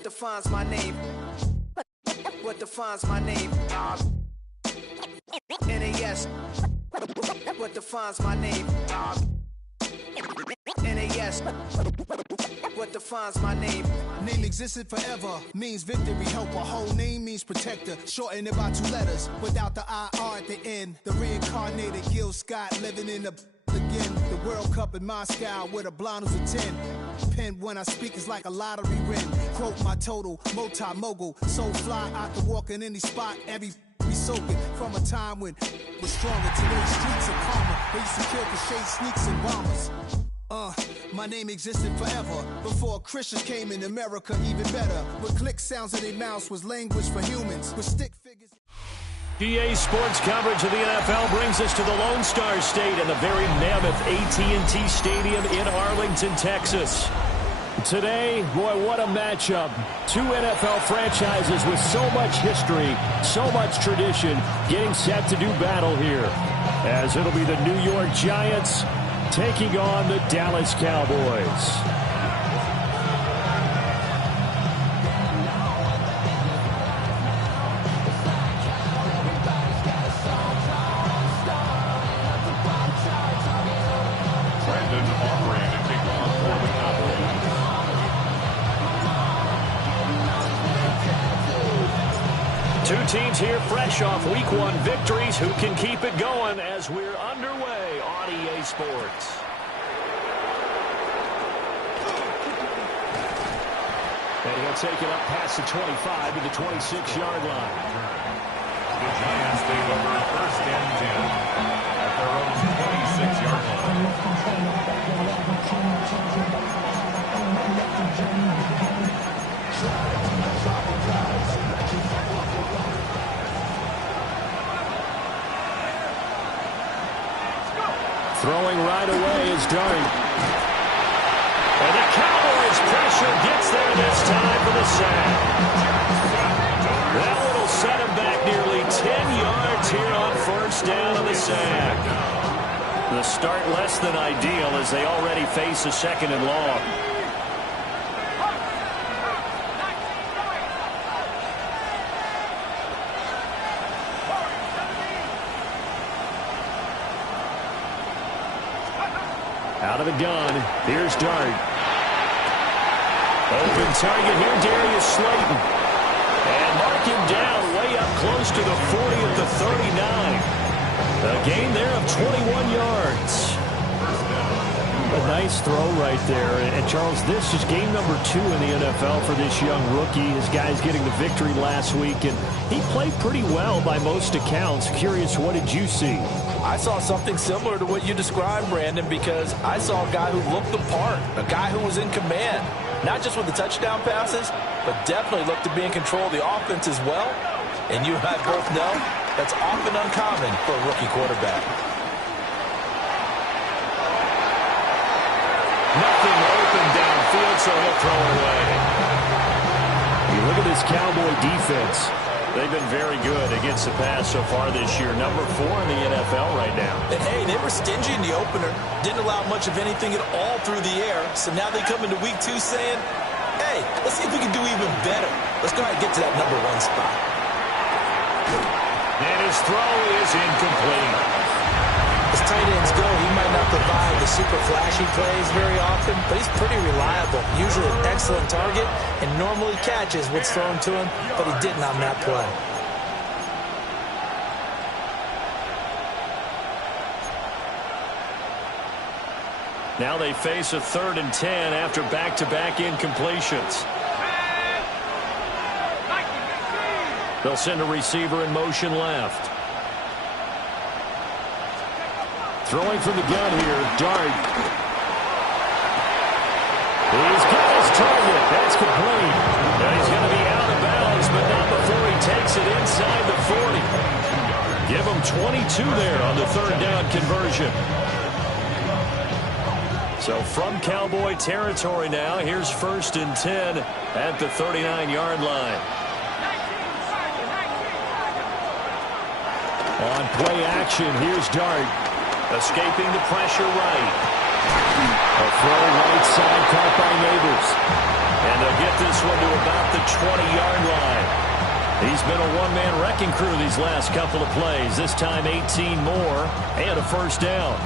What defines my name? What defines my name? NAS. What defines my name? NAS. What defines my name? Name existed forever, means victory, helper. Whole name means protector, shortened it by 2 letters, without the IR at the end. The reincarnated Gil Scott, living in the again. The World Cup in Moscow, with a blind who's a 10. Pen when I speak is like a lottery win. Quote my total, multi-mogul, so fly out to walk in any spot, every be soaking from a time when was stronger. Today's streets are calmer. They used to kill for shade sneaks and bombers. My name existed forever before Christians came in America, even better. With click sounds in their mouths was language for humans. With stick figures. EA Sports coverage of the NFL brings us to the Lone Star State and the very mammoth AT&T Stadium in Arlington, Texas. Today, boy, what a matchup. 2 NFL franchises with so much history, so much tradition, getting set to do battle here. As it'll be the New York Giants taking on the Dallas Cowboys. Two teams here fresh off Week 1 victories. Who can keep it going as we're underway on EA Sports? And he'll take it up past the 25 to the 26-yard line. The Giants take over 1st and 10 at their own 26-yard line. Throwing right away is Dart. And the Cowboys pressure gets there this time for the sack. That one will set him back nearly 10 yards here on 1st down on the sack. The start less than ideal as they already face a 2nd and long. Out of the gun, here's Dart. Open target here, Darius Slayton. And mark him down way up close to the 40 at the 39. A gain there of 21 yards. A nice throw right there. And Charles, this is game number 2 in the NFL for this young rookie. His guys getting the victory last week, and he played pretty well by most accounts. Curious, what did you see? I saw something similar to what you described, Brandon, because I saw a guy who looked the part, a guy who was in command, not just with the touchdown passes, but definitely looked to be in control of the offense as well. And you and I both know that's often uncommon for a rookie quarterback. Nothing open downfield, so he'll throw it away. You look at this Cowboy defense. They've been very good against the pass so far this year. Number 4 in the NFL right now. And hey, they were stingy in the opener. Didn't allow much of anything at all through the air. So now they come into week 2 saying, hey, let's see if we can do even better. Let's go ahead and get to that number 1 spot. And his throw is incomplete. As tight ends go, he might not provide the super flashy plays very often, but he's pretty reliable. Usually an excellent target and normally catches what's thrown to him, but he didn't on that play. Now they face a 3rd and 10 after back-to-back incompletions. They'll send a receiver in motion left. Throwing from the gun here, Dart. He's got his target. That's complete. Now he's going to be out of bounds, but not before he takes it inside the 40. Give him 22 there on the 3rd down conversion. So from Cowboy territory now, here's 1st and 10 at the 39-yard line. On play action, here's Dart. Escaping the pressure right. A throw right side caught by Neighbors. And they'll get this one to about the 20-yard line. He's been a one-man wrecking crew these last couple of plays. This time 18 more and a first down.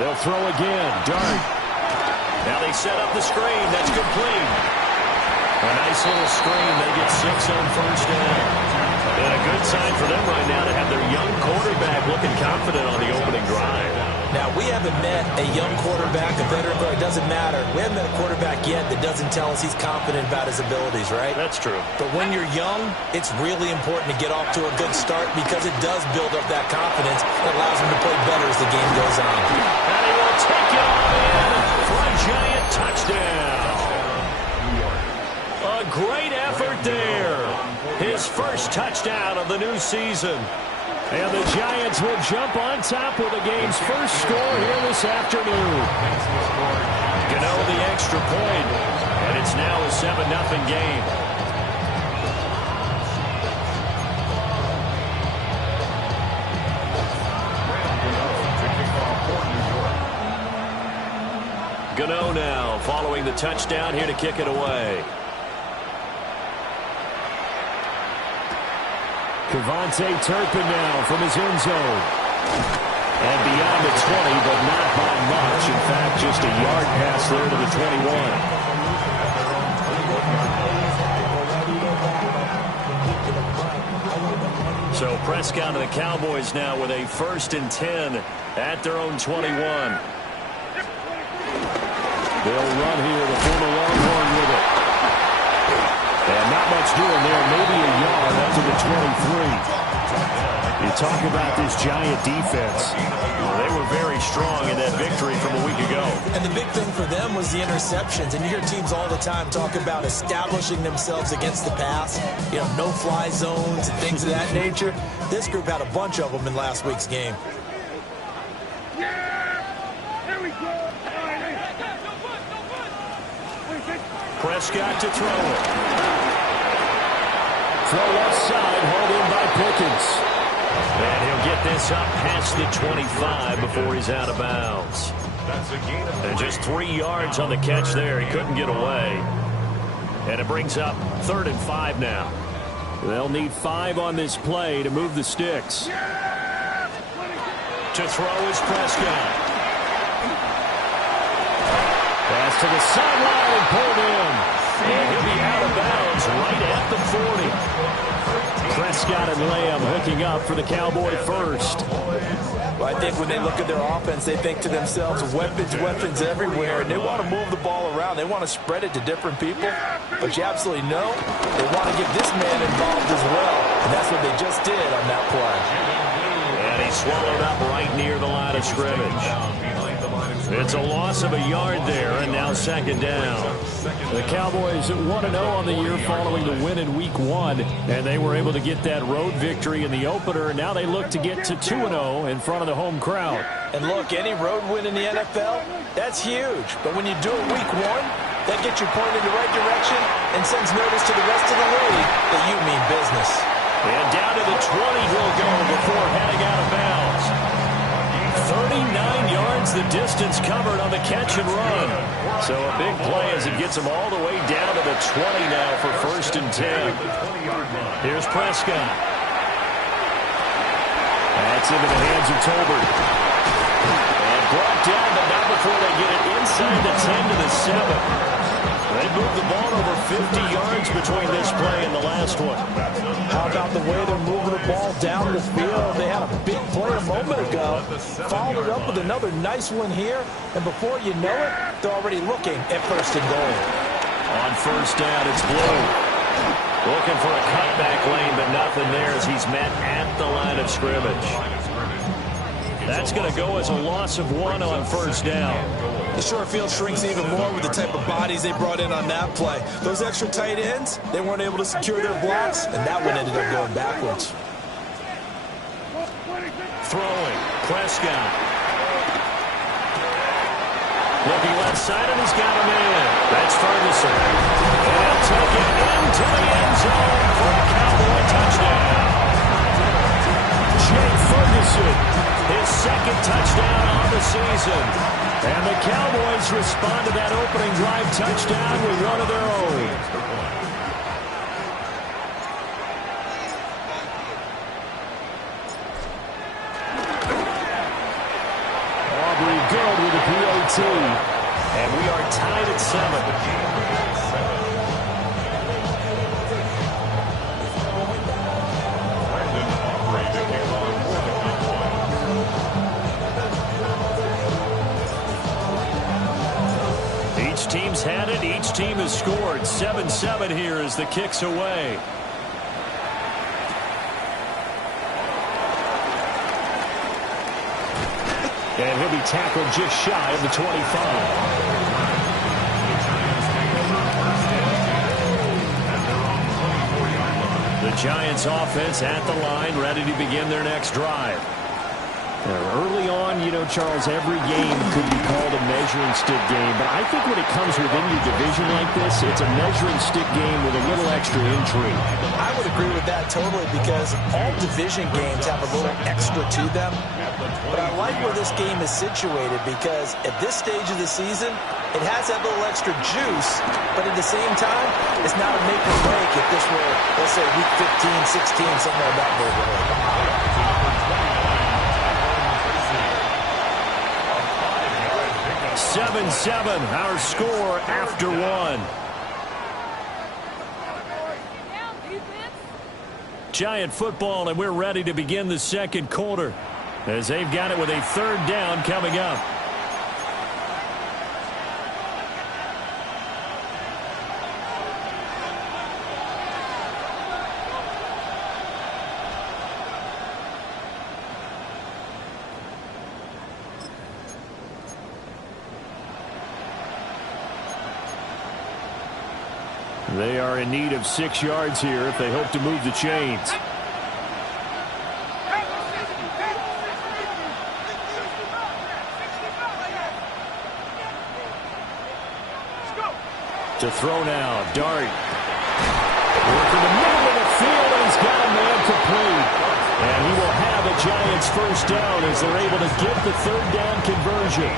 They'll throw again. Dart. Now they set up the screen. That's complete. A nice little screen. They get 6 on first down. And a good sign for them right now to have their young quarterback looking confident on the opening drive. Now, we haven't met a young quarterback, a veteran, but it doesn't matter. We haven't met a quarterback yet that doesn't tell us he's confident about his abilities, right? That's true. But when you're young, it's really important to get off to a good start because it does build up that confidence. It allows him to play better as the game goes on. And he will take it all in for a giant touchdown. A great effort there. His first touchdown of the new season. And the Giants will jump on top with the game's first score here this afternoon. Gano the extra point, and it's now a 7-0 game. Gano now following the touchdown here to kick it away. Kevontae Turpin now from his end zone. And beyond the 20, but not by much. In fact, just a yard pass there to the 21. So Prescott and the Cowboys now with a 1st and 10 at their own 21. They'll run here, the former Longhorn with it. And not much doing there, maybe a yard up to the 23. You talk about this Giant defense. They were very strong in that victory from a week ago. And the big thing for them was the interceptions. And you hear teams all the time talk about establishing themselves against the pass. You know, no-fly zones and things of that nature. This group had a bunch of them in last week's game. Prescott to throw it. Throw left side, hauled in by Pickens. And he'll get this up past the 25 before he's out of bounds. And just 3 yards on the catch there. He couldn't get away. And it brings up 3rd and 5 now. They'll need 5 on this play to move the sticks. To throw is Prescott. Pass to the sideline and pulled in. And he'll be out of bounds right at the 40. Prescott and Lamb hooking up for the Cowboy first. Well, I think when they look at their offense, they think to themselves, weapons everywhere, and they want to move the ball around. They want to spread it to different people. But you absolutely know they want to get this man involved as well. And that's what they just did on that play. And he swallowed up right near the line of scrimmage. It's a loss of a yard there, and now 2nd down. The Cowboys 1-0 on the year following the win in Week 1, and they were able to get that road victory in the opener. Now they look to get to 2-0 in front of the home crowd. And look, any road win in the NFL, that's huge. But when you do it Week 1, that gets you pointed in the right direction and sends notice to the rest of the league that you mean business. And down to the 20 he'll go before heading out of bounds. 39 yards the distance covered on the catch and run. So a big play as it gets him all the way down to the 20 now for 1st and 10. Here's Prescott. That's into the hands of Tolbert. And brought down, but not before they get it inside the 10 to the 7. They moved the ball over 50 yards between this play and the last one. How about the way they're moving the ball down the field? They had a big play a moment ago. Followed it up with another nice one here. And before you know it, they're already looking at 1st and goal. On 1st down, it's Blue. Looking for a cutback lane, but nothing there as he's met at the line of scrimmage. That's going to go as a loss of 1 on 1st down. The short field shrinks even more with the type of bodies they brought in on that play. Those extra tight ends, they weren't able to secure their blocks, and that one ended up going backwards. Throwing, Prescott. Looking left side, and he's got him in. That's Ferguson. And he'll take it into the end zone for a Cowboy touchdown. Jake Ferguson Wilson, his second touchdown on the season. And the Cowboys respond to that opening drive touchdown with one of their own. Aubrey good with the PAT. And we are tied at 7. Each team's had it. Each team has scored. 7-7 here as the kick's away. And he'll be tackled just shy of the 25. The Giants offense at the line, ready to begin their next drive. Early on, Charles, every game could be called a measuring stick game, but I think when it comes within your division like this, it's a measuring stick game with a little extra intrigue. I would agree with that totally because all division games have a little extra to them. But I like where this game is situated because at this stage of the season, it has that little extra juice, but at the same time, it's not a make or break if this were, let's say, week 15, 16, somewhere in that neighborhood. 7-7, our score after one. Giant football, and we're ready to begin the second quarter as they've got it with a third down coming up. They are in need of 6 yards here if they hope to move the chains. To throw now, Dart. Working the middle of the field, and he's got a man complete. And he will have a Giants first down as they're able to get the third down conversion.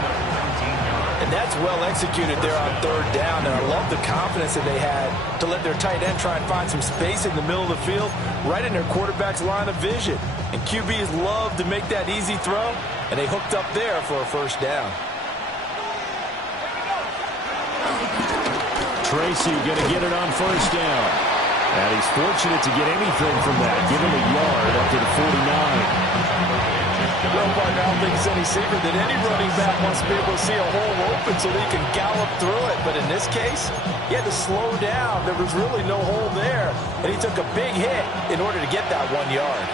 And that's well executed there on third down. And I love the confidence that they had to let their tight end try and find some space in the middle of the field, right in their quarterback's line of vision. And QBs love to make that easy throw, and they hooked up there for a first down. Tracy going to get it on first down. And he's fortunate to get anything from that. Give him a yard up to the 49. Well, partner, I don't think it's any secret that any running back wants to be able to see a hole open so that he can gallop through it. But in this case, he had to slow down. There was really no hole there, and he took a big hit in order to get that 1 yard.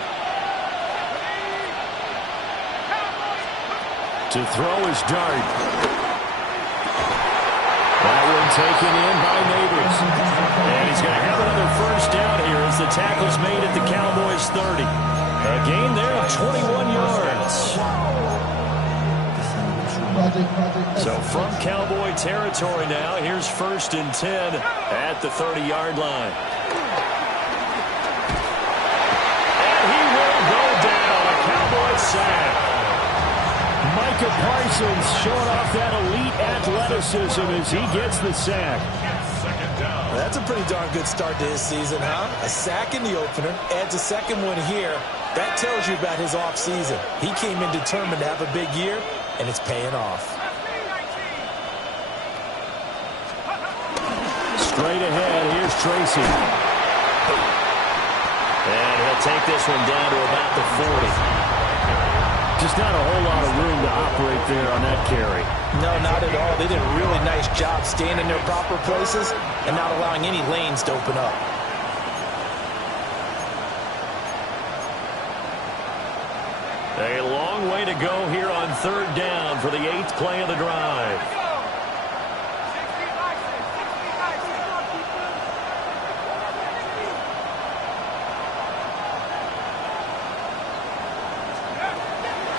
To throw is Dart. That one taken in by Neighbors. And he's going to have another first down here as the tackle's made at the Cowboys 30. A gain there of 21 yards. So from Cowboy territory now, here's 1st and 10 at the 30-yard line. And he will go down, a Cowboy sack. Micah Parsons showing off that elite athleticism as he gets the sack. That's a pretty darn good start to his season, huh? A sack in the opener, adds a second one here. That tells you about his offseason. He came in determined to have a big year, and it's paying off. Straight ahead, here's Tracy. And he'll take this one down to about the 40. Just not a whole lot of room to operate there on that carry. No, not at all. They did a really nice job staying in their proper places and not allowing any lanes to open up. A long way to go here on third down for the 8th play of the drive.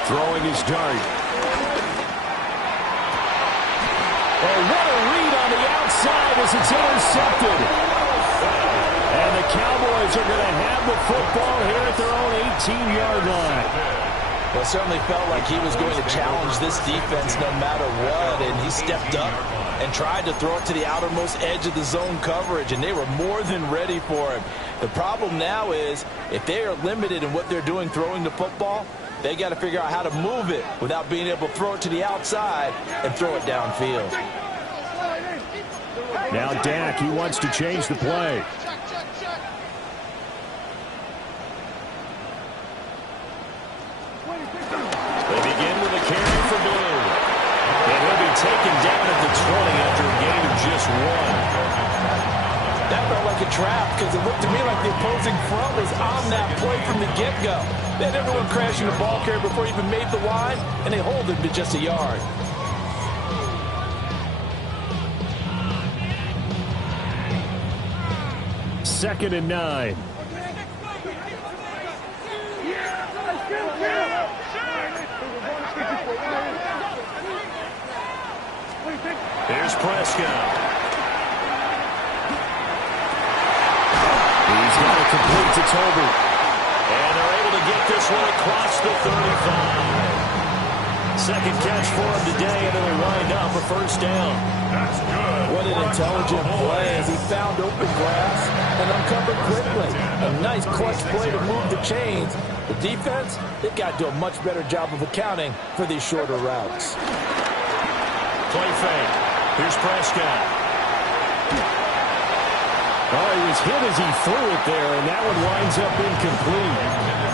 Throwing his Dart. Oh, what a read on the outside as it's intercepted. And the Cowboys are going to have the football here at their own 18-yard line. Well, it certainly felt like he was going to challenge this defense no matter what, and he stepped up and tried to throw it to the outermost edge of the zone coverage, and they were more than ready for him. The problem now is if they are limited in what they're doing throwing the football, they got to figure out how to move it without being able to throw it to the outside and throw it downfield. Now Dak, he wants to change the play. They begin with a carry for Blue. And he'll be taken down at the 20 after a gain of just 1. That felt like a trap because it looked to me like the opposing front was on that play from the get-go. They had everyone crashing the ball carrier before he even made the line, and they hold him to just a yard. Second and 9. Here's Prescott. He's got it complete to Toby. And they're able to get this one across the 35. Second catch for him today, and it'll wind up a first down. That's good. What an intelligent play as he found open grass and uncovered quickly. A nice clutch play to move the chains. The defense, they've got to do a much better job of accounting for these shorter routes. Play fake. Here's Prescott. Oh, he was hit as he threw it there, and that one winds up incomplete.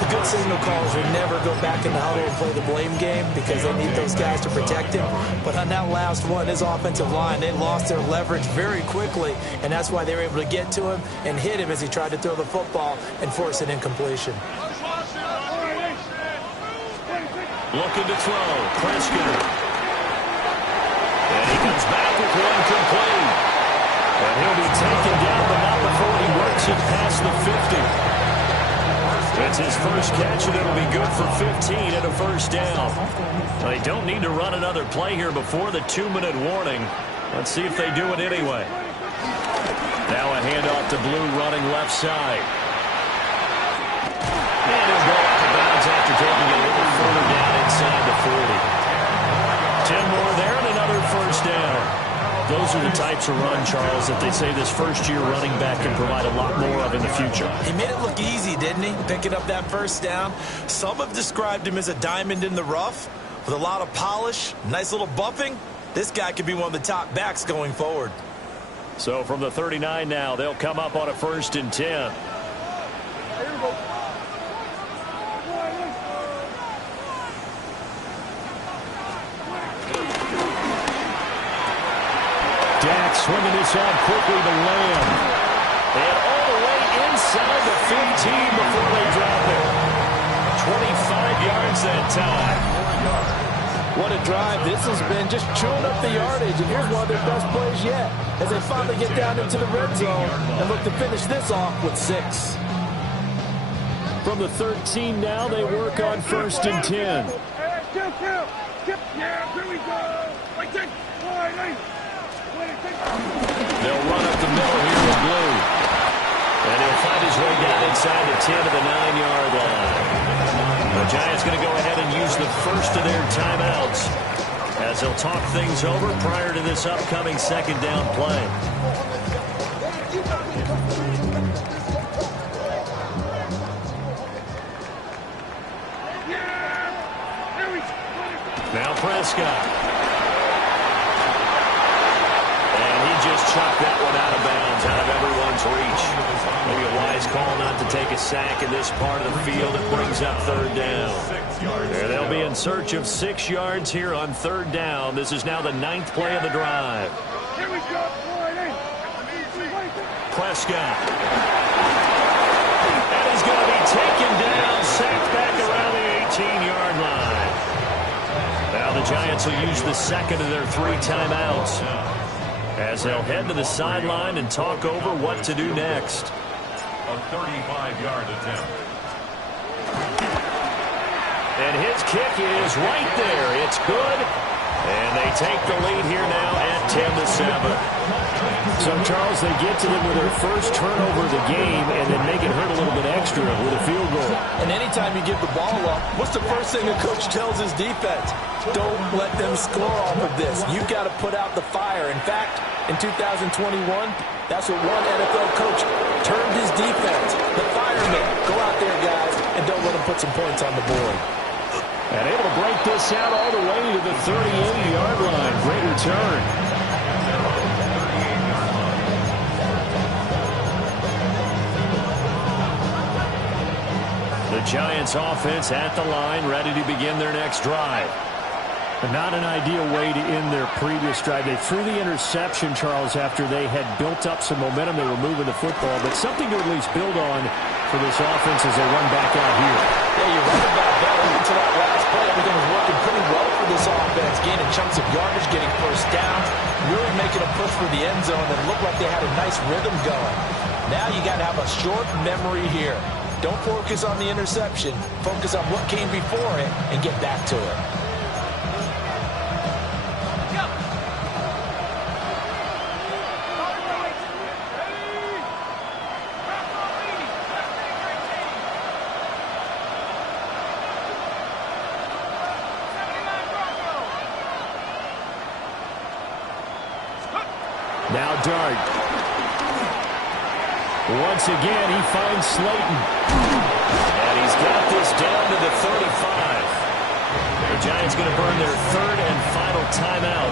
The good signal calls will never go back in the huddle and play the blame game because they need those guys to protect him. But on that last one, his offensive line, they lost their leverage very quickly, and that's why they were able to get to him and hit him as he tried to throw the football and force an incompletion. Looking to throw. Prescott. And he comes back with one complete. And he'll be taken down, but not before he works it past the 50. It's his first catch, and it'll be good for 15 and a first down. They don't need to run another play here before the 2-minute warning. Let's see if they do it anyway. Now a handoff to Blue running left side. And he'll go out of bounds after taking it a little further down inside the 40. 10 more there and another first down. Those are the types of run, Charles, that they say this first-year running back can provide a lot more of in the future. He made it look easy, didn't he? Picking up that first down. Some have described him as a diamond in the rough with a lot of polish, nice little bumping. This guy could be one of the top backs going forward. So from the 39 now, they'll come up on a 1st and 10. Dak swinging this out quickly to Lamb. And all the way inside the 15 before they drop it. 25 yards that time. What a drive. This has been just chewing up the yardage. And here's one of their best plays yet as they finally get down into the red zone and look to finish this off with 6. From the 13 now, they work on 1st and 10. They'll run up the middle here with Blue. And he'll find his way down inside the 10 to the 9-yard line. The Giants going to go ahead and use the first of their timeouts as they'll talk things over prior to this upcoming second down play. Now Prescott. Just chucked that one out of bounds, out of everyone's reach. Maybe a wise call not to take a sack in this part of the field. It brings up 3rd down. There they'll be in search of 6 yards here on 3rd down. This is now the 9th play of the drive. Prescott. And he's going to be taken down, sacked back around the 18-yard line. Now the Giants will use the second of their 3 timeouts as they'll head to the sideline and talk over what to do next. A 35-yard attempt. And his kick is right there. It's good. And they They take the lead here now at 10-7. So, Charles, they get to them with their first turnover of the game and then make it hurt a little bit extra with a field goal. And anytime you give the ball up, what's the first thing a coach tells his defense? Don't let them score off of this. You've got to put out the fire. In fact, in 2021, that's what one NFL coach termed his defense. The firemen. Go out there, guys, and don't let them put some points on the board. And able to break this out all the way to the 38-yard line. Great return. The Giants offense at the line, ready to begin their next drive. Not an ideal way to end their previous drive. They threw the interception, Charles, after they had built up some momentum. They were moving the football, but something to at least build on for this offense as they run back out here. Yeah, you're right about that. Up until that last play, everything was working pretty well for this offense. Gaining chunks of yardage, getting first downs, really making a push for the end zone, and it looked like they had a nice rhythm going. Now you got to have a short memory here. Don't focus on the interception. Focus on what came before it and get back to it. Now Dart. Once again, he finds Slayton. And he's got this down to the 35. The Giants going to burn their third and final timeout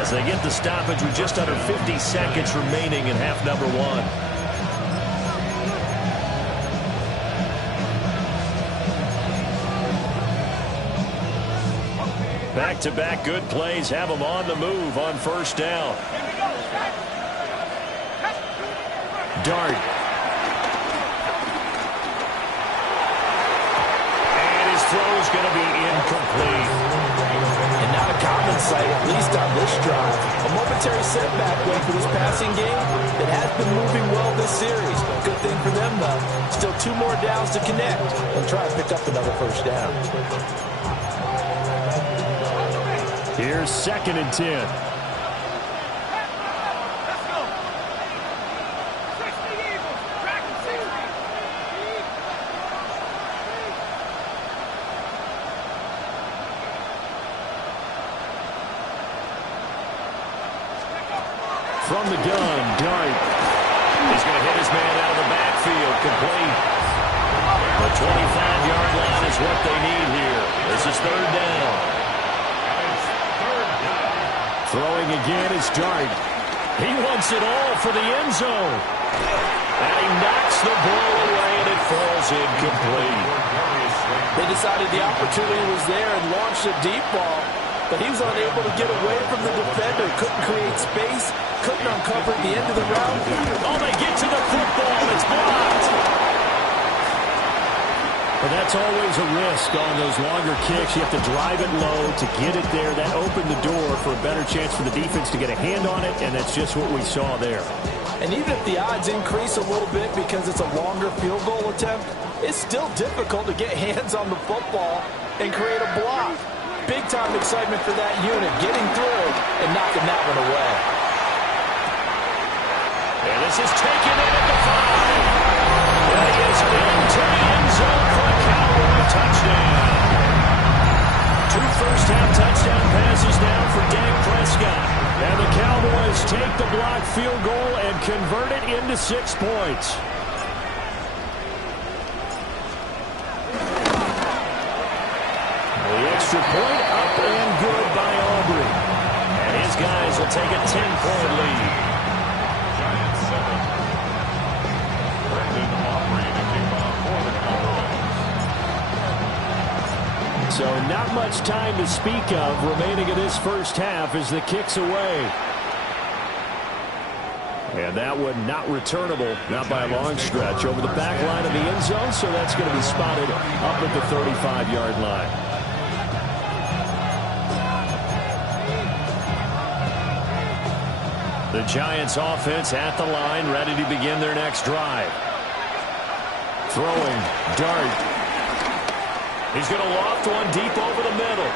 as they get the stoppage with just under 50 seconds remaining in half number one. Back-to-back good plays have them on the move on first down. Dart. And his throw is going to be incomplete. And not a common sight, at least on this drive. A momentary setback way for this passing game that has been moving well this series. Good thing for them, though. Still 2 more downs to connect and try to pick up another first down. Here's 2nd and 10. From the gun, Dart. He's going to hit his man out of the backfield, complete. The 25-yard line is what they need here. This is 3rd down. Throwing again is Dart. He wants it all for the end zone. And he knocks the ball away, and it falls incomplete. They decided the opportunity was there and launched a deep ball, but he was unable to get away from the defender. Couldn't create space, couldn't uncover the end of the route. Oh, they get to the football. It's blocked. But that's always a risk on those longer kicks. You have to drive it low to get it there. That opened the door for a better chance for the defense to get a hand on it, and that's just what we saw there. And even if the odds increase a little bit because it's a longer field goal attempt, it's still difficult to get hands on the football and create a block. Big-time excitement for that unit, getting through and knocking that one away. And this is taken in at the 5. And he is into the end zone for a Cowboy touchdown. 2 first-half touchdown passes now for Dak Prescott. And the Cowboys take the blocked field goal and convert it into 6 points. The extra point up and good by Aubrey. And his guys will take a 10-point lead. Giants 7. Brandon Aubrey to kick off for the Cowboys. So not much time to speak of remaining in this first half as the kick's away. And that one not returnable, not by a long stretch, over the back line of the end zone, so that's going to be spotted up at the 35-yard line. The Giants offense at the line, ready to begin their next drive. Throwing, Dart. He's going to loft one deep over the middle.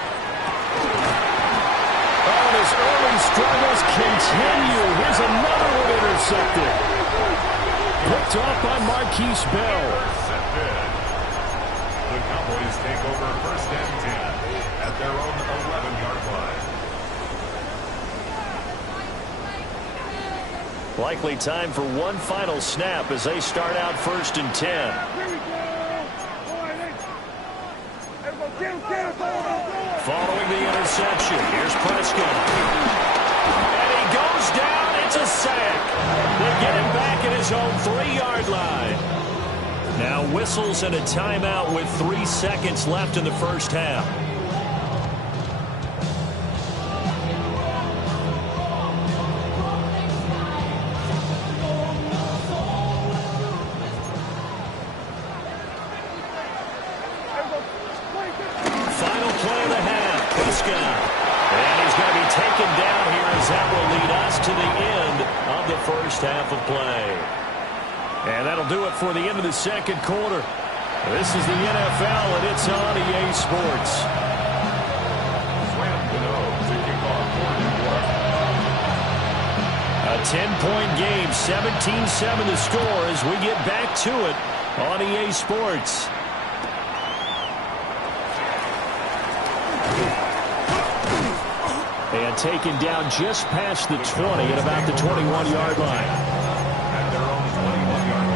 continue. Here's another one intercepted. Picked off by Marquise Bell. Intercepted. The Cowboys take over 1st and 10 at their own 11-yard line. Likely time for one final snap as they start out 1st and 10. Following the interception, here's Prescott. And he goes down. It's a sack. They get him back at his own 3-yard line. Now whistles and a timeout with 3 seconds left in the first half. Final play of the half. Prescott. And he's going to be taken down here as that will lead us to the end of the first half of play. And that'll do it for the end of the second quarter. This is the NFL, and it's on EA Sports. Slam Gano to kick off for New York. A 10-point game, 17-7 the score as we get back to it on EA Sports. And taken down just past the 20 at about the 21-yard line. At their own 21-yard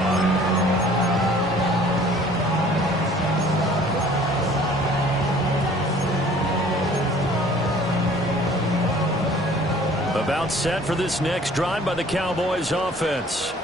line. About set for this next drive by the Cowboys offense.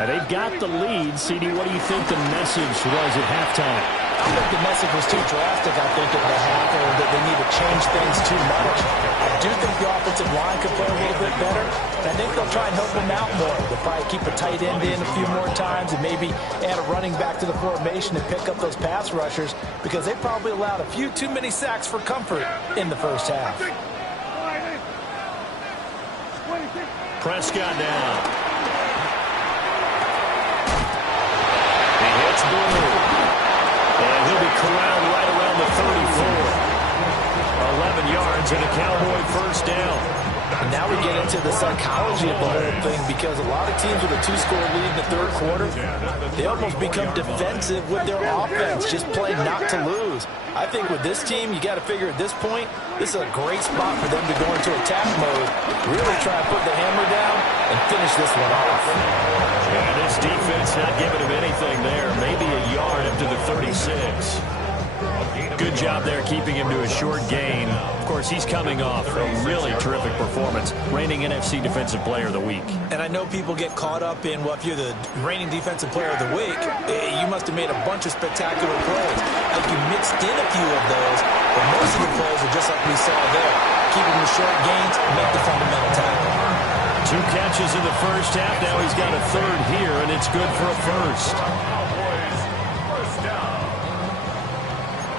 And they've got the lead. CD, what do you think the message was at halftime? I don't think the message was too drastic, I think, at the half, or that they need to change things too much. I do think the offensive line could play a little bit better, and I think they'll try and help them out more. They'll probably keep a tight end in a few more times and maybe add a running back to the formation and pick up those pass rushers because they probably allowed a few too many sacks for comfort in the first half. Prescott down. He hits Blue. And he'll be corralled right around the 34. 11 yards and a Cowboy first down. And now we get into the psychology of the whole thing because a lot of teams with a 2-score lead in the third quarter, they almost become defensive with their offense, just play not to lose. I think with this team, you got to figure at this point, this is a great spot for them to go into attack mode, really try to put the hammer down and finish this one off. And this defense not giving him anything there, maybe a yard up to the 36. Good job there keeping him to a short gain. Of course, he's coming off a really terrific performance, reigning NFC Defensive Player of the Week. And I know people get caught up in, well, if you're the reigning Defensive Player of the Week, you must have made a bunch of spectacular plays. I think you mixed in a few of those, but most of the plays are just like we saw there. Keeping the short gains, make the fundamental tackle. 2 catches in the first half. Now he's got a third here, and it's good for a first. Cowboys, first down.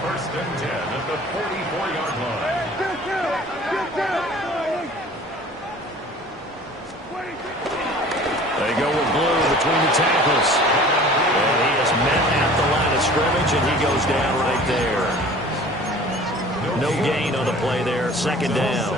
1st and 10 at the 44-yard line. They go with Blue between the tackles. And he is met at the line of scrimmage, and he goes down right there. No gain on the play there. Second down.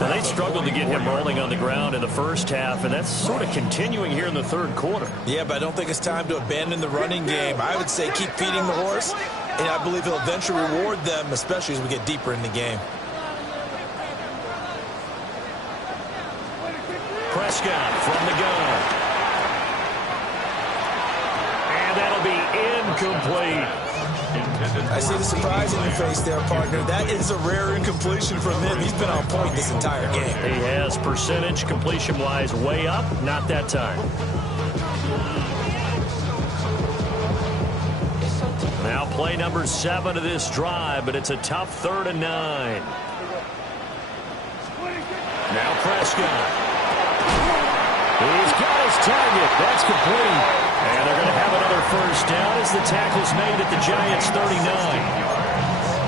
Now, they struggled to get him rolling on the ground in the first half, and that's sort of continuing here in the third quarter. Yeah, but I don't think it's time to abandon the running game. I would say keep feeding the horse, and I believe he'll eventually reward them, especially as we get deeper in the game. Prescott from the gun. And that'll be incomplete. I see the surprise in your face there, partner. That is a rare incompletion from him. He's been on point this entire game. He has percentage completion-wise way up. Not that time. Now play number 7 of this drive, but it's a tough 3rd and 9. Now Prescott. He's got his target. That's complete. And they're going to have another first down as the tackle's made at the Giants' 39.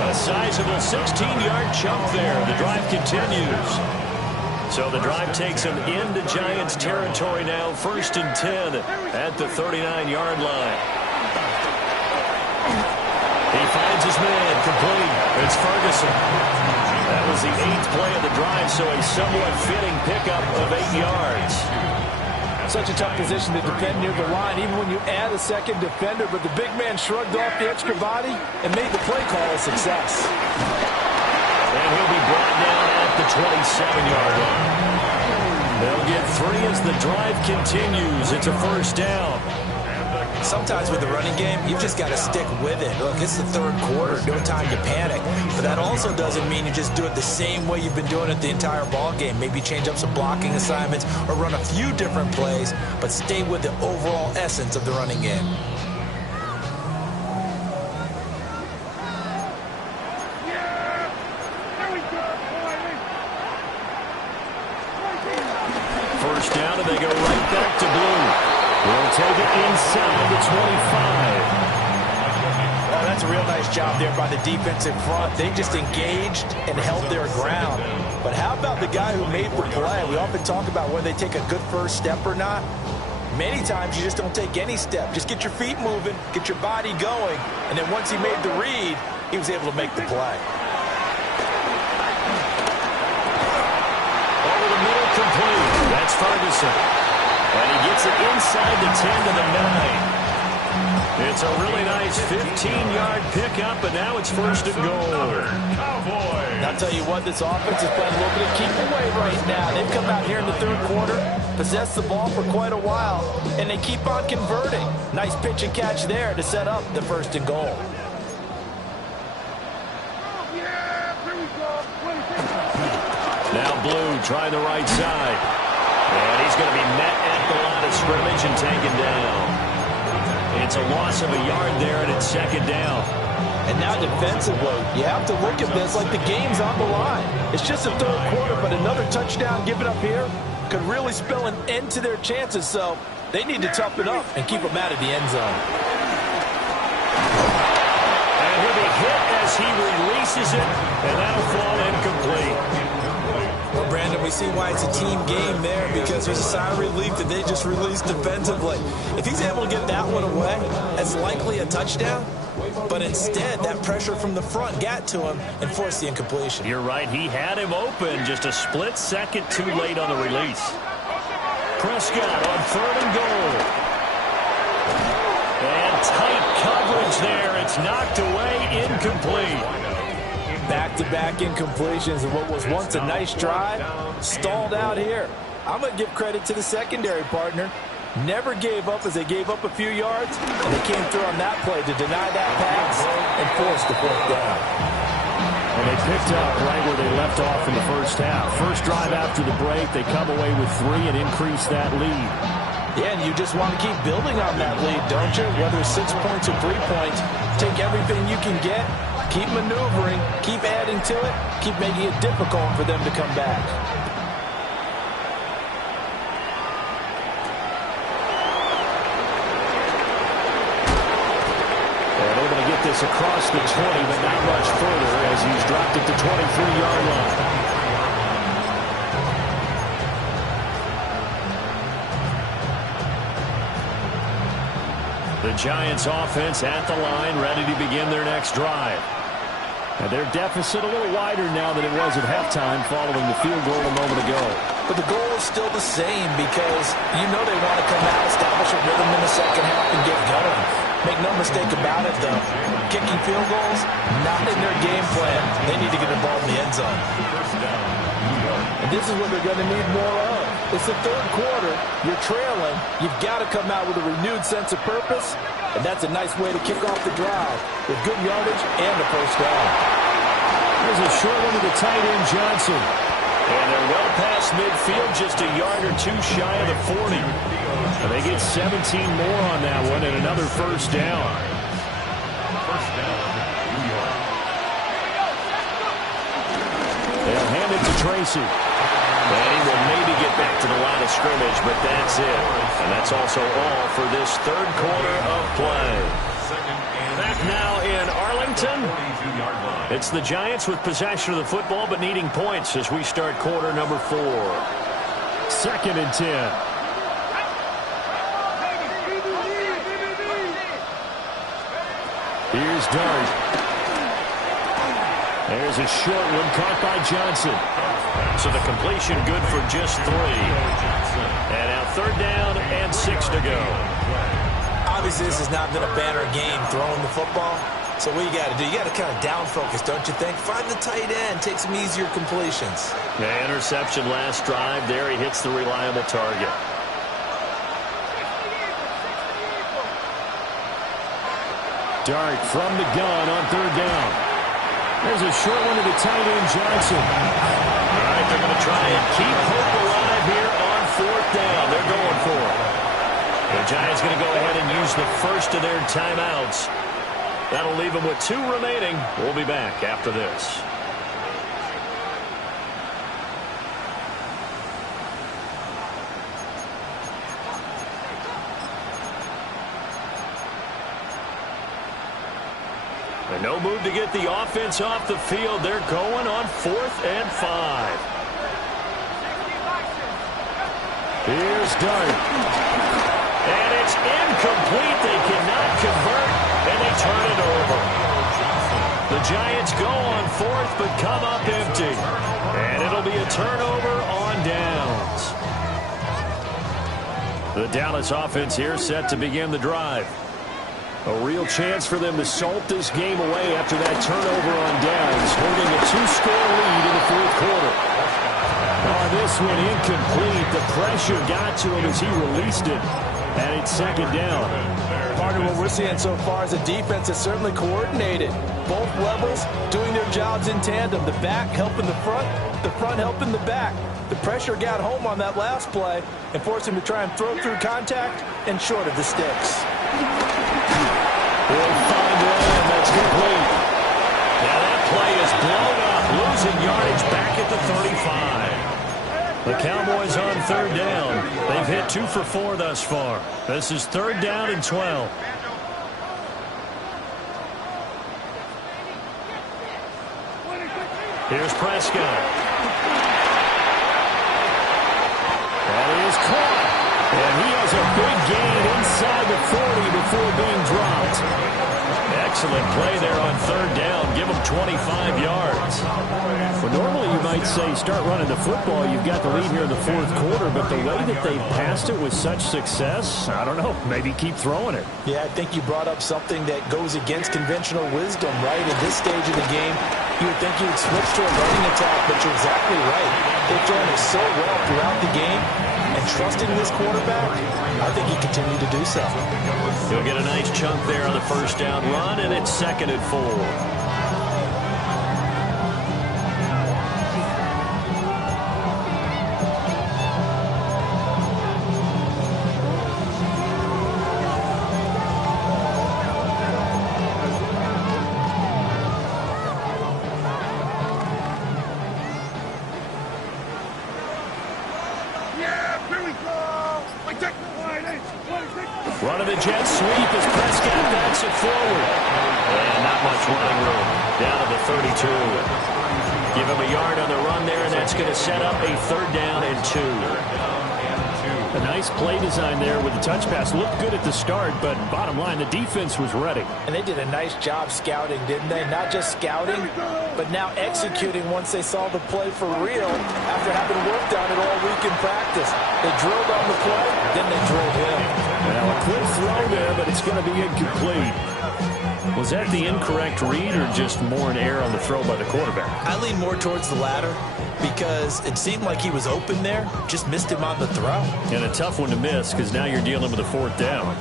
A sizable 16-yard chunk there. The drive continues. So the drive takes him into Giants territory now. 1st and 10 at the 39-yard line. He finds his man complete. It's Ferguson. That was the 8th play of the drive, so a somewhat fitting pickup of 8 yards. Such a tough position to defend near the line, even when you add a second defender, but the big man shrugged off the extra body and made the play call a success. And he'll be brought down at the 27-yard line. They'll get 3 as the drive continues. It's a first down. Sometimes with the running game, you've just got to stick with it. Look, it's the third quarter, no time to panic. But that also doesn't mean you just do it the same way you've been doing it the entire ball game. Maybe change up some blocking assignments or run a few different plays, but stay with the overall essence of the running game. First down, and they go right back to Blue. They'll take it inside the 25. Well, that's a real nice job there by the defensive front. They just engaged and held their ground. But how about the guy who made the play? We often talk about whether they take a good first step or not. Many times you just don't take any step. Just get your feet moving, get your body going, and then once he made the read, he was able to make the play. Over the middle, complete. That's Ferguson. And he gets it inside the 10 to the 9. It's a really nice 15-yard pickup, but now it's first and goal. I'll tell you what, this offense is playing a little bit of keep away right now. They've come out here in the third quarter, possessed the ball for quite a while, and they keep on converting. Nice pitch and catch there to set up the first and goal. Now Blue trying the right side. And he's going to be met at the line of scrimmage and taken down. It's a loss of a yard there, and it's second down. And now defensively, you have to look at this like the game's on the line. It's just the third quarter, but another touchdown given up here could really spell an end to their chances. So they need to toughen up and keep them out of the end zone. And he'll be hit as he releases it, and that'll fall incomplete. Well, Brandon, we see why it's a team game there, because there's a sigh of relief that they just released defensively. If he's able to get that one away, that's likely a touchdown. But instead, that pressure from the front got to him and forced the incompletion. You're right. He had him open just a split second too late on the release. Prescott on 3rd and goal. And tight coverage there. It's knocked away, incomplete. Back-to-back incompletions of what was once a nice drive, stalled out here. I'm going to give credit to the secondary partner. Never gave up as they gave up a few yards, and they came through on that play to deny that pass and force the fourth down. And they picked up right where they left off in the first half. First drive after the break, they come away with 3 and increase that lead. Yeah, and you just want to keep building on that lead, don't you? Whether it's 6 points or 3 points, take everything you can get. Keep maneuvering, keep adding to it, keep making it difficult for them to come back. And able to get this across the 20, but not much further as he's dropped it to 23-yard line. The Giants offense at the line, ready to begin their next drive. And their deficit a little wider now than it was at halftime following the field goal a moment ago. But the goal is still the same because you know they want to come out, establish a rhythm in the second half, and get going. Make no mistake about it, though. Kicking field goals, not in their game plan. They need to get involved in the end zone. And this is what they're going to need more of. It's the third quarter. You're trailing. You've got to come out with a renewed sense of purpose, and that's a nice way to kick off the drive with good yardage and a first down. There's a short one to the tight end, Johnson. And they're well past midfield, just a yard or two shy of the 40. And they get 17 more on that one and another first down. They'll hand it to Tracy. And he will maybe get back to the line of scrimmage, but that's it. And that's also all for this third quarter of play. Back now in Arlington. It's the Giants with possession of the football, but needing points as we start quarter number 4. 2nd and 10. Here's Dart. There's a short one caught by Johnson. So the completion good for just 3. And now 3rd down and 6 to go. Obviously, this has not been a banner game throwing the football. So what you got to do, you got to kind of down focus, don't you think? Find the tight end, take some easier completions. The interception last drive. There he hits the reliable target. Dart from the gun on 3rd down. There's a short one to the tight end, Johnson. All right, they're going to try and keep hope alive here on 4th down. They're going for it. The Giants going to go ahead and use the first of their timeouts. That'll leave them with 2 remaining. We'll be back after this. And no move to get the offense off the field. They're going on 4th and 5. Here's Dart. And it's incomplete. They cannot convert, and they turn it over. The Giants go on 4th, but come up empty. And it'll be a turnover on downs. The Dallas offense here set to begin the drive. A real chance for them to salt this game away after that turnover on downs, holding a 2-score lead in the 4th quarter. Oh, this one incomplete. The pressure got to him as he released it, and it's 2nd down. Partner, what we're seeing so far is a defense that's certainly coordinated. Both levels doing their jobs in tandem. The back helping the front helping the back. The pressure got home on that last play and forced him to try and throw through contact and short of the sticks. He'll find one, that's complete. Now that play is blown up, losing yardage back at the 35. The Cowboys on 3rd down. They've hit 2 for 4 thus far. This is 3rd down and 12. Here's Prescott. That is caught. And he has a big gain inside the 40 before being dropped. Excellent play there on 3rd down. Give him 25 yards. Well, normally you might say start running the football. You've got the lead here in the 4th quarter, but the way that they passed it with such success, I don't know, maybe keep throwing it. Yeah, I think you brought up something that goes against conventional wisdom, right? At this stage of the game, you would think you would switch to a running attack, but you're exactly right. They've thrown it so well throughout the game, and trusting this quarterback, I think he continued to do so. He'll get a nice chunk there on the 1st down run, and it's 2nd and 4. Running the jet sweep as Prescott backs it forward. And not much running room. Down to the 32. Give him a yard on the run there, and that's going to set up a 3rd down and 2. A nice play design there with the touch pass. Looked good at the start, but bottom line, the defense was ready. And they did a nice job scouting, didn't they? Not just scouting, but now executing once they saw the play for real after having worked on it all week in practice. They drilled on the play, then they drilled him. Now a quick throw there, but it's going to be incomplete. Was that the incorrect read or just more an error on the throw by the quarterback? I lean more towards the latter because it seemed like he was open there, just missed him on the throw. And a tough one to miss because now you're dealing with a 4th down.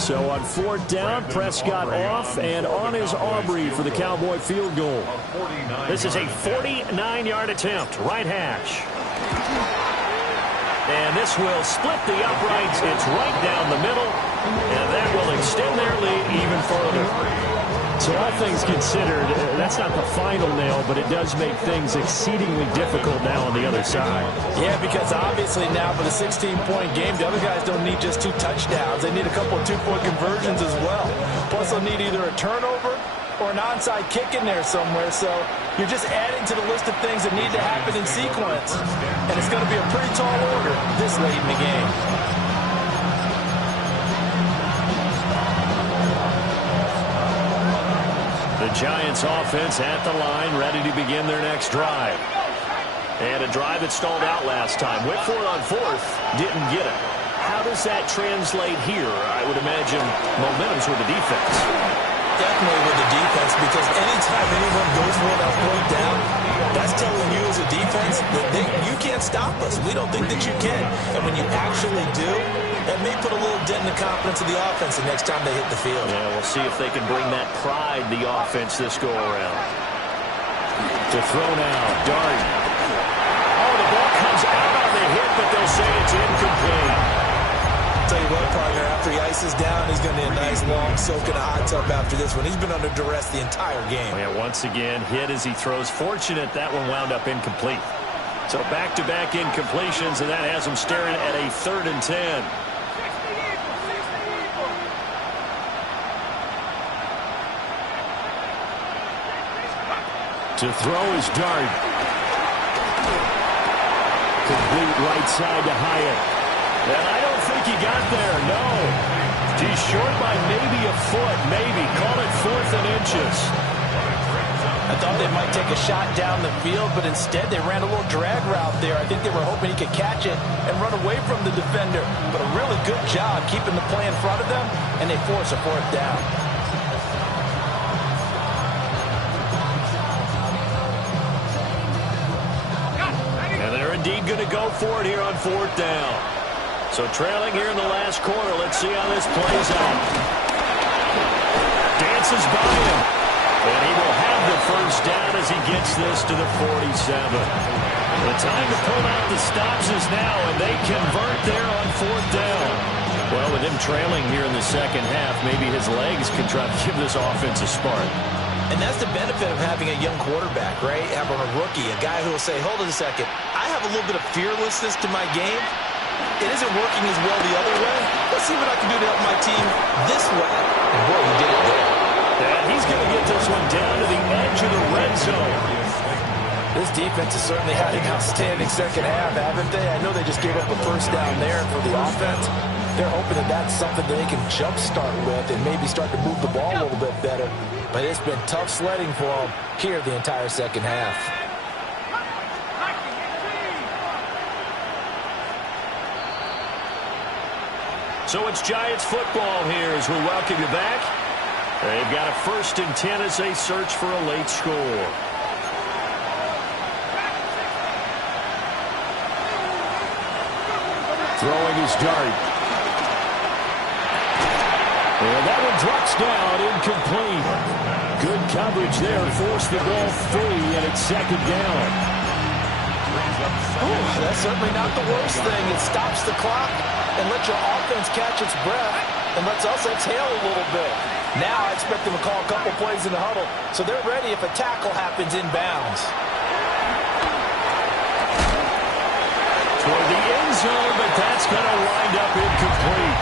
So on 4th down, Prescott off, and on is Aubrey for the Cowboy field goal. This is a 49-yard attempt, right hash. And this will split the uprights. It's right down the middle, and that will extend their lead even further. So all things considered, that's not the final nail, but it does make things exceedingly difficult now on the other side. Yeah, because obviously now for the 16-point game, the other guys don't need just 2 touchdowns. They need a couple of 2-point conversions as well. Plus they'll need either a turnover or an onside kick in there somewhere. So you're just adding to the list of things that need to happen in sequence. And it's going to be a pretty tall order this late in the game. The Giants offense at the line, ready to begin their next drive. And a drive that stalled out last time. Went for it on fourth, didn't get it. How does that translate here? I would imagine momentum's with the defense. Definitely with the defense, because anytime anyone goes for that point down, that's telling you as a defense that you can't stop us. We don't think that you can. And when you actually do, that may put a little dent in the confidence of the offense the next time they hit the field. Yeah, we'll see if they can bring that pride to the offense this go-around. To throw now, Dart. Oh, the ball comes out on the hit, but they'll say it's incomplete. Tell you what, partner, after he ices down, he's going to need a nice long soak in a hot tub after this one. He's been under duress the entire game. Yeah, once again, hit as he throws. Fortunate that one wound up incomplete. So back-to-back incompletions, and that has him staring at a 3rd and 10. To throw is Dart. Complete right side to Hyatt. And I don't think he got there, no. He's short by maybe a foot, maybe. Call it 4th and inches. I thought they might take a shot down the field, but instead they ran a little drag route there. I think they were hoping he could catch it and run away from the defender. But a really good job keeping the play in front of them, and they force a 4th down. And they're indeed going to go for it here on 4th down. So trailing here in the last quarter. Let's see how this plays out. Dances by him. And he will have the 1st down as he gets this to the 47. The time to pull out the stops is now, and they convert there on 4th down. Well, with him trailing here in the second half, maybe his legs can try to give this offense a spark. And that's the benefit of having a young quarterback, right? Having a rookie, a guy who will say, hold it a second, I have a little bit of fearlessness to my game. It isn't working as well the other way. Let's see what I can do to help my team this way. And boy, he did it there. And he's going to get this one down to the edge of the red zone. This defense has certainly had an outstanding second half, haven't they? I know they just gave up a 1st down there for the offense. They're hoping that that's something they can jumpstart with and maybe start to move the ball a little bit better. But it's been tough sledding for them here the entire second half. So it's Giants football here as we welcome you back. They've got a 1st and 10 as they search for a late score. Throwing his Dart. And that one drops down, incomplete. Good coverage there, forced the ball free, and it's 2nd down. That's certainly not the worst thing. It stops the clock and lets your offense catch its breath and lets us exhale a little bit. Now I expect them to call a couple plays in the huddle, so they're ready if a tackle happens inbounds. Toward the end zone, but that's going to wind up incomplete.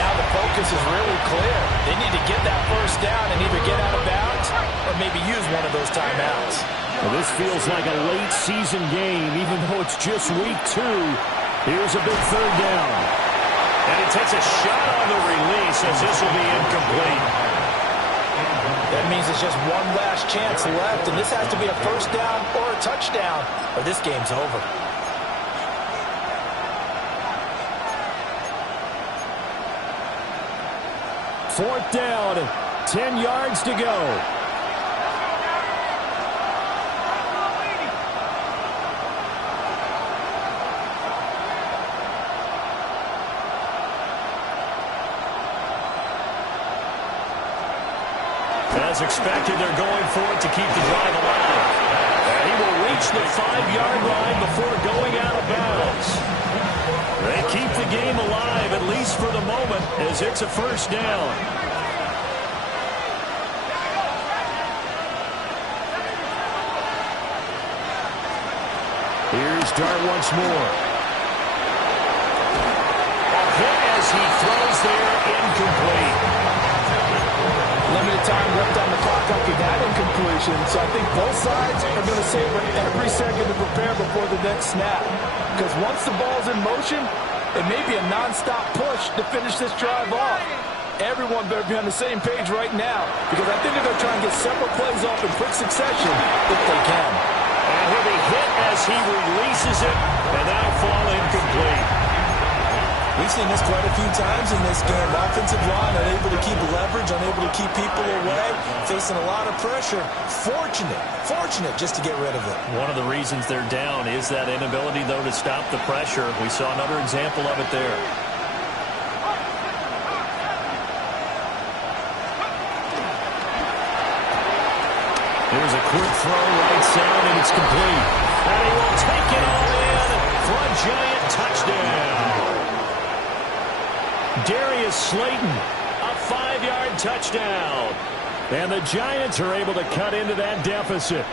Now the focus is really clear. They need to get that 1st down and either get out of bounds or maybe use one of those timeouts. Well, this feels like a late season game, even though it's just week 2. Here's a big 3rd down. And he takes a shot on the release as this will be incomplete. That means it's just one last chance left, and this has to be a 1st down or a touchdown, or this game's over. Fourth down, 10 yards to go. As expected, they're going for it to keep the drive alive. And he will reach the 5-yard line before going out of bounds. They keep the game alive, at least for the moment, as it's a 1st down. Here's Dart once more. A hit as he throws there, incomplete. Limited time left on the clock after that incompletion, so I think both sides are going to savor every second to prepare before the next snap. Because once the ball's in motion, it may be a non-stop push to finish this drive off. everyone better be on the same page right now, because I think they're going to try and get several plays off in quick succession if they can. And he'll be hit as he releases it, and that'll fall incomplete. We've seen this quite a few times in this game. Offensive line unable to keep leverage, unable to keep people away, facing a lot of pressure. Fortunate just to get rid of it. One of the reasons they're down is that inability, though, to stop the pressure. We saw another example of it there. Here's a quick throw, right side, and it's complete. And he will take it all in for a Giant touchdown. Darius Slayton, a 5-yard touchdown. And the Giants are able to cut into that deficit.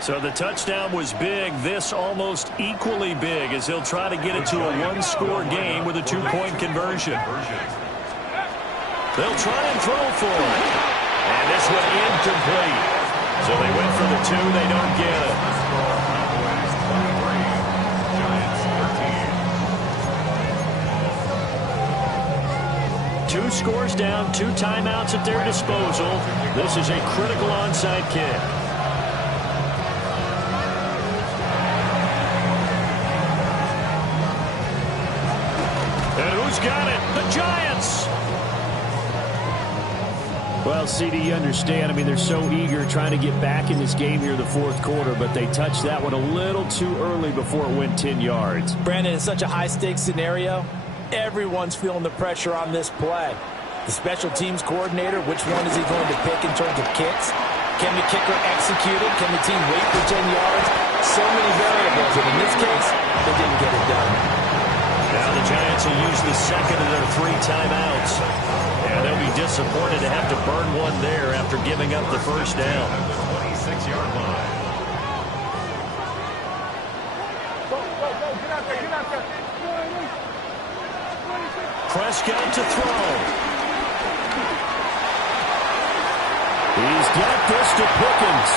So the touchdown was big. This almost equally big as he'll try to get it to a one-score game with a 2-point conversion. They'll try and throw for it. And this one incomplete. So they went for the 2. They don't get it. Two scores down, 2 timeouts at their disposal. This is a critical onside kick. And who's got it? The Giants! Well, CD, you understand. I mean, they're so eager trying to get back in this game here in the fourth quarter, but they touched that one a little too early before it went 10 yards. Brandon, in such a high-stakes scenario, everyone's feeling the pressure on this play. The special teams coordinator, which one is he going to pick in terms of kicks? Can the kicker execute it? Can the team wait for 10 yards? So many variables, and in this case, they didn't get it done. Now the Giants will use the second of their 3 timeouts. And they'll be disappointed to have to burn one there after giving up the first down. 26-yard line. Prescott to throw. He's got this to Pickens.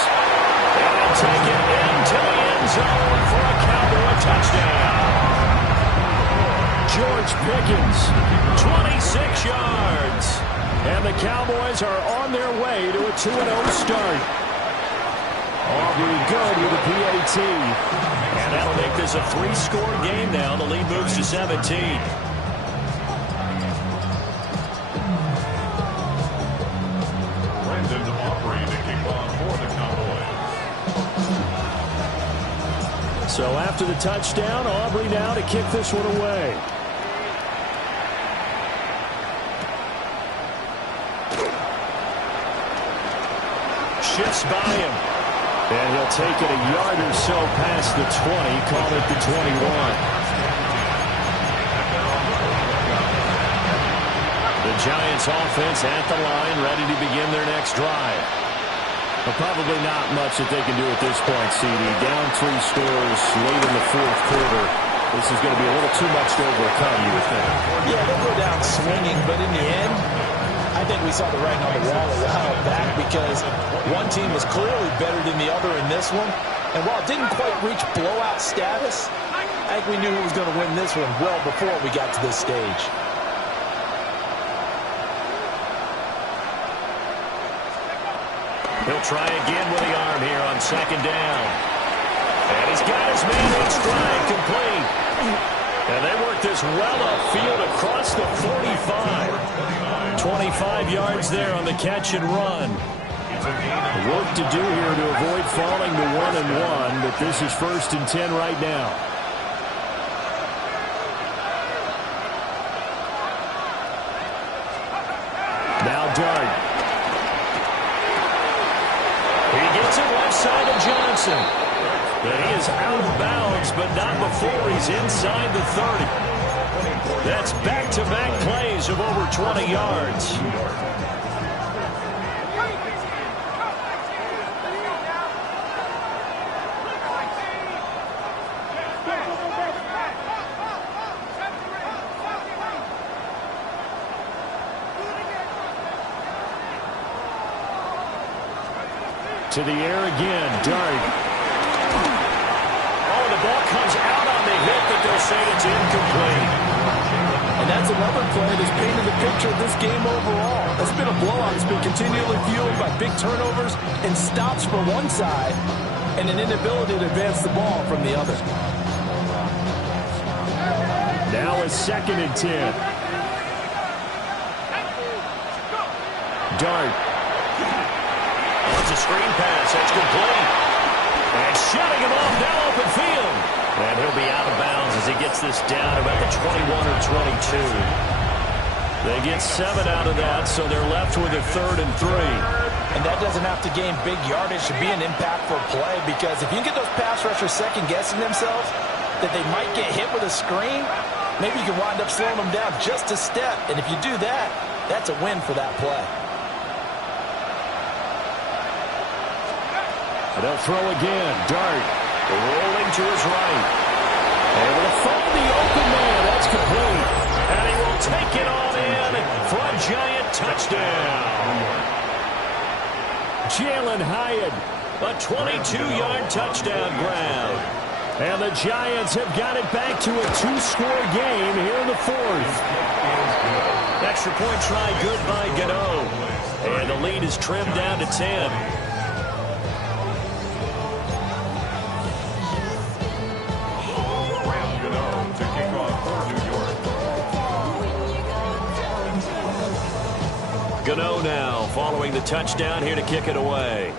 And he'll take it into the end zone for a Cowboy touchdown. George Pickens, 26 yards. And the Cowboys are on their way to a 2-0 start. Aubrey good with a PAT. And that'll make this a 3-score game now. The lead moves to 17. So after the touchdown, Aubrey now to kick this one away. Shifts by him. And he'll take it a yard or so past the 20, call it the 21. The Giants offense at the line, ready to begin their next drive. But probably not much that they can do at this point, CD. Down 3 scores late in the fourth quarter. This is going to be a little too much to overcome, you would think. Yeah, they'll go down swinging, but in the end, I think we saw the writing on the wall a while back because one team was clearly better than the other in this one. And while it didn't quite reach blowout status, I think we knew who was going to win this one well before we got to this stage. He'll try again with the arm here on second down. And he's got his man in stride, complete. And they work this well upfield across the 45. 25 yards there on the catch and run. Work to do here to avoid falling to 1-1, but this is 1st and 10 right now. Now Dart. He gets it left side of Johnson. But he is out of bounds, but not before he's inside the 30. That's back-to-back plays of over 20 yards. To the air again, Dart. Oh, the ball comes out on the hit. they'll say it's incomplete. And that's another play that's painted the picture of this game overall. It's been a blowout that's been continually fueled by big turnovers and stops from one side and an inability to advance the ball from the other. Now a 2nd and 10. Dart. Wants a screen pass. That's complete. And shutting him off now open field. And he'll be out of bounds as he gets this down about the 21 or 22. They get 7 out of that, so they're left with a 3rd and 3. And that doesn't have to gain big yardage to be an impactful play, because if you can get those pass rushers second-guessing themselves that they might get hit with a screen, maybe you can wind up slowing them down just a step. And if you do that, that's a win for that play. They'll throw again. Dart rolling to his right. Able to find the open man. That's complete. And he will take it on in for a giant touchdown. Jalen Hyatt, a 22-yard touchdown grab. And the Giants have got it back to a 2-score game here in the 4th. Extra point try good by Gano. And the lead is trimmed down to 10. Gano now following the touchdown here to kick it away.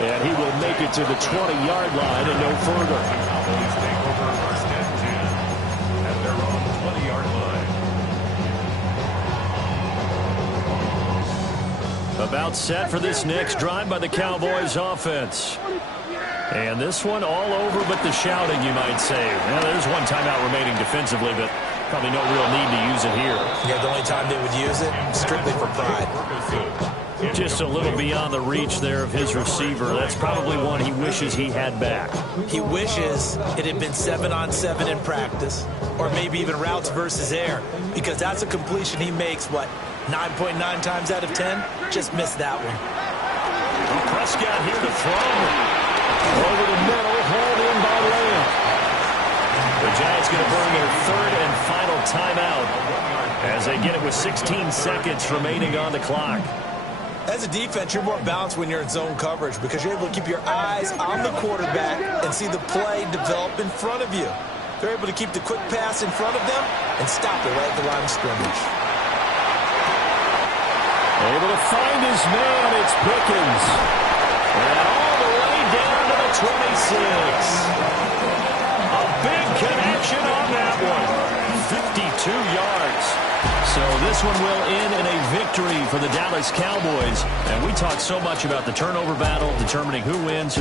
And he will make it to the 20-yard line and no further. Cowboys take over 1st and 10 at their own 20-yard line. About set for this next drive by the Cowboys offense. And this one all over but the shouting, you might say. Well, there's one timeout remaining defensively, but probably no real need to use it here. Yeah, the only time they would use it, strictly for pride. Just a little beyond the reach there of his receiver. That's probably one he wishes he had back. He wishes it had been 7-on-7 in practice, or maybe even routes versus air, because that's a completion he makes, 9.9 times out of 10? Just missed that one. Prescott here to throw. Over the middle, hauled in by Lamb. The Giants going to burn their 3rd and final timeout as they get it with 16 seconds remaining on the clock. As a defense, you're more balanced when you're in zone coverage because you're able to keep your eyes on the quarterback and see the play develop in front of you. They're able to keep the quick pass in front of them and stop it right at the line of scrimmage. Able to find his man. It's Pickens. And all the way down to the 26. A big connection on that one. 52 yards. So this one will end in a victory for the Dallas Cowboys. And we talk so much about the turnover battle, determining who wins,